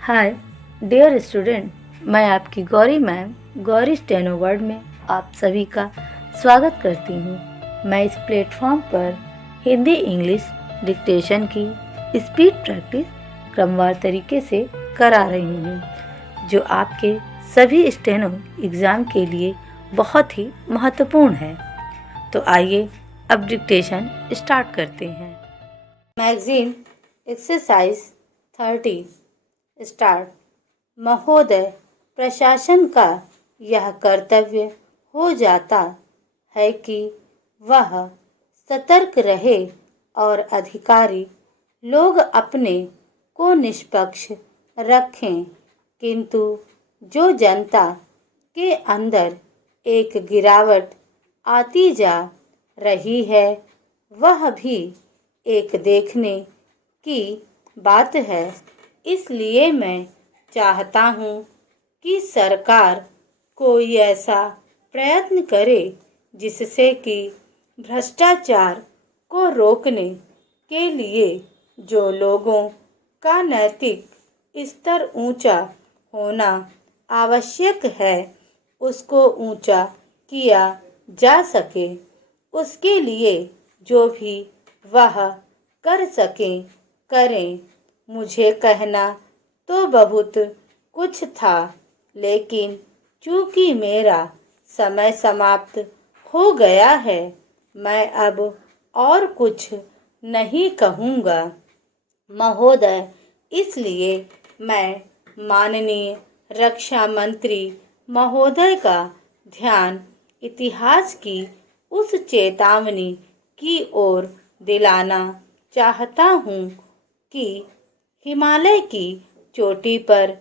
Hi dear student, मैं आपकी Gauri ma'am Gauri steno word में आप सभी का स्वागत करती हूँ। मैं इस प्लेटफॉर्म पर हिंदी इंग्लिश डिक्टेशन की स्पीड प्रैक्टिस क्रमवार तरीके से करा रही हूँ, जो आपके सभी स्टेनो एग्ज़ाम के लिए बहुत ही महत्वपूर्ण है। तो आइए अब डिक्टेशन स्टार्ट करते हैं। Magazine exercise 30 start. महोदय, प्रशासन का यह कर्तव्य हो जाता है कि वह सतर्क रहे और अधिकारी लोग अपने को निष्पक्ष रखें, किंतु जो जनता के अंदर एक गिरावट आती जा रही है वह भी एक देखने की बात है। इसलिए मैं चाहता हूँ कि सरकार कोई ऐसा प्रयत्न करे जिससे कि भ्रष्टाचार को रोकने के लिए जो लोगों का नैतिक स्तर ऊंचा होना आवश्यक है उसको ऊंचा किया जा सके। उसके लिए जो भी वह कर सकें करें। मुझे कहना तो बहुत कुछ था, लेकिन चूंकि मेरा समय समाप्त हो गया है, मैं अब और कुछ नहीं कहूँगा। महोदय, इसलिए मैं माननीय रक्षा मंत्री महोदय का ध्यान इतिहास की उस चेतावनी की ओर दिलाना चाहता हूँ कि हिमालय की चोटी पर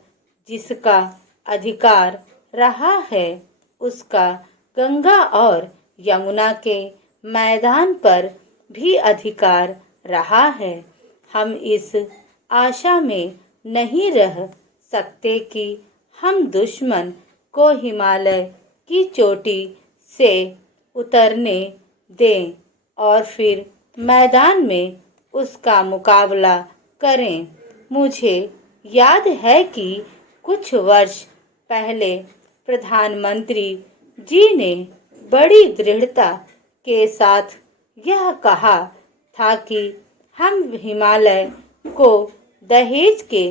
जिसका अधिकार रहा है उसका गंगा और यमुना के मैदान पर भी अधिकार रहा है। हम इस आशा में नहीं रह सकते कि हम दुश्मन को हिमालय की चोटी से उतरने दें और फिर मैदान में उसका मुकाबला करें। मुझे याद है कि कुछ वर्ष पहले प्रधानमंत्री जी ने बड़ी दृढ़ता के साथ यह कहा था कि हम हिमालय को दहेज के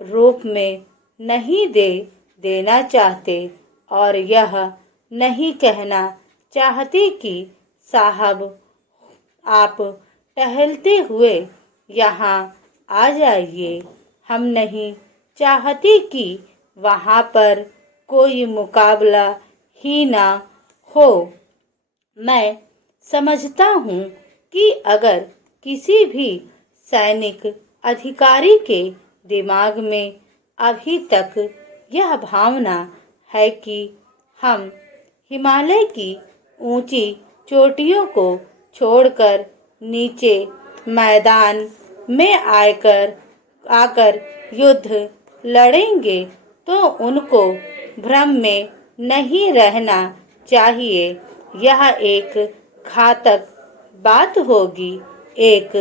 रूप में नहीं देना चाहते और यह नहीं कहना चाहते कि साहब आप टहलते हुए यहाँ आ जाइए। हम नहीं चाहते कि वहाँ पर कोई मुकाबला ही ना हो। मैं समझता हूँ कि अगर किसी भी सैनिक अधिकारी के दिमाग में अभी तक यह भावना है कि हम हिमालय की ऊंची चोटियों को छोड़कर नीचे मैदान में आकर युद्ध लड़ेंगे, तो उनको भ्रम में नहीं रहना चाहिए। यह एक घातक बात होगी, एक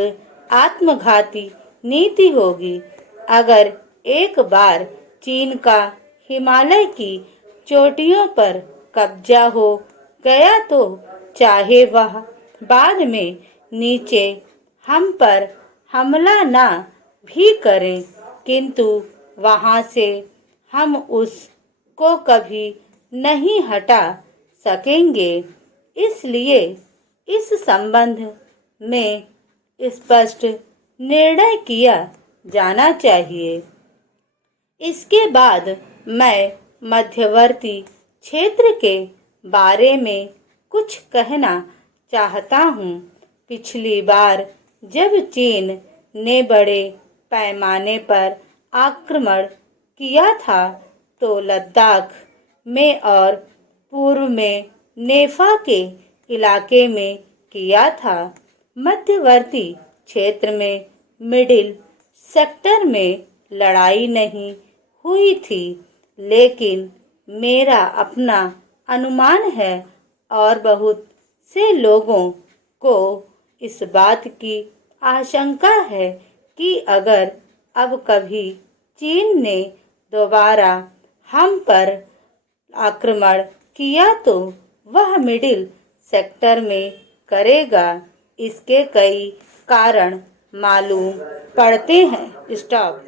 आत्मघाती नीति होगी। अगर एक बार चीन का हिमालय की चोटियों पर कब्जा हो गया तो चाहे वह बाद में नीचे हम पर हमला ना भी करें, किंतु वहाँ से हम उसको कभी नहीं हटा सकेंगे। इसलिए इस संबंध में स्पष्ट निर्णय किया जाना चाहिए। इसके बाद मैं मध्यवर्ती क्षेत्र के बारे में कुछ कहना चाहता हूँ। पिछली बार जब चीन ने बड़े पैमाने पर आक्रमण किया था तो लद्दाख में और पूर्व में नेफा के इलाके में किया था। मध्यवर्ती क्षेत्र में मिडिल सेक्टर में लड़ाई नहीं हुई थी, लेकिन मेरा अपना अनुमान है और बहुत से लोगों को इस बात की आशंका है कि अगर अब कभी चीन ने दोबारा हम पर आक्रमण किया तो वह मिडिल सेक्टर में करेगा। इसके कई कारण मालूम पड़ते हैं। स्टॉप।